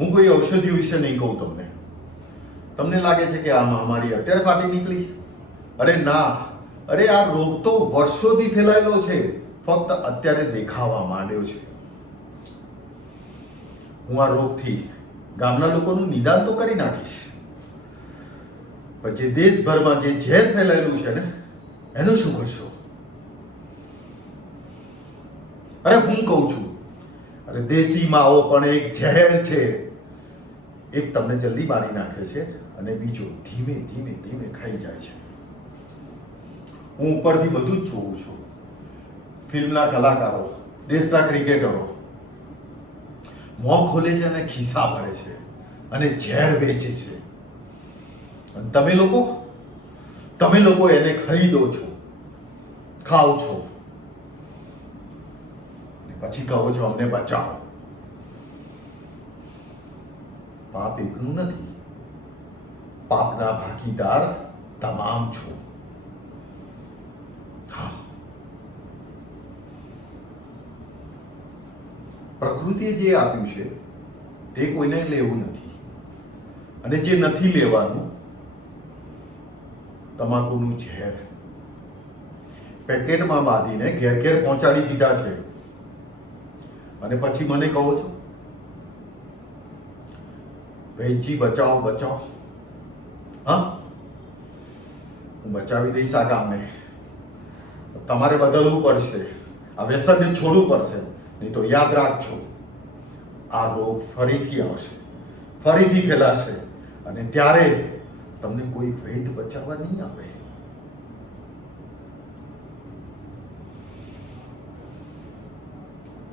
હું કોઈ ઔષધિ વિશે નહીં કહું તમને. તમને લાગે છે કે આ મહામારી અત્યારે ફાટી નીકળી છે? અરે ના, અરે આ રોગ તો વર્ષોથી ફેલાયેલો છે, ફક્ત અત્યારે દેખાવા માંડ્યો છે. હું આ રોગથી ગામના લોકોનું નિદાન તો કરી નાખીશ, પણ જે દેશભરમાં જે ઝેર ફેલાયેલું છે ને એનું શું કરશો? અરે હું કહું છું, અરે દેશી માવો પણ એક ઝેર છે. એક તમને જલ્દી મારી નાખે છે અને બીજો ધીમે ધીમે ધીમે ખાઈ જાય છે. હું ઉપરથી બધું જ જોઉં છું. ફિલ્મના કલાકારો, દેશના ક્રિકેટરો મોં ખોલે છે અને ખિસ્સા ભરે છે અને ઝેર વેચે છે. અને તમે લોકો એને ખરીદો છો, ખાઓ છો, પછી કહો છો અમને બચાવો. પાપ એકનું નથી, પાપના ભાગીદાર તમામ છો. હા, પ્રકૃતિએ જે આપ્યું છે તે કોઈને લેવું નથી, અને જે નથી લેવાનું, તમાકુનું ઝેર પેકેટમાં બાંધીને ઘેર ઘેર પહોંચાડી દીધા છે. અને પછી મને કહો છો ભાઈજી બચાવો બચાવો. હા, હું બચાવી દઈશ આ ગામને. તમારે બદલવું પડશે, આ વ્યસનને છોડવું પડશે, નહીં તો યાદ રાખજો આ રોગ ફરીથી આવશે, ફરીથી ફેલાશે, અને ત્યારે તમને કોઈ વૈદ બચાવવા નહીં આવે.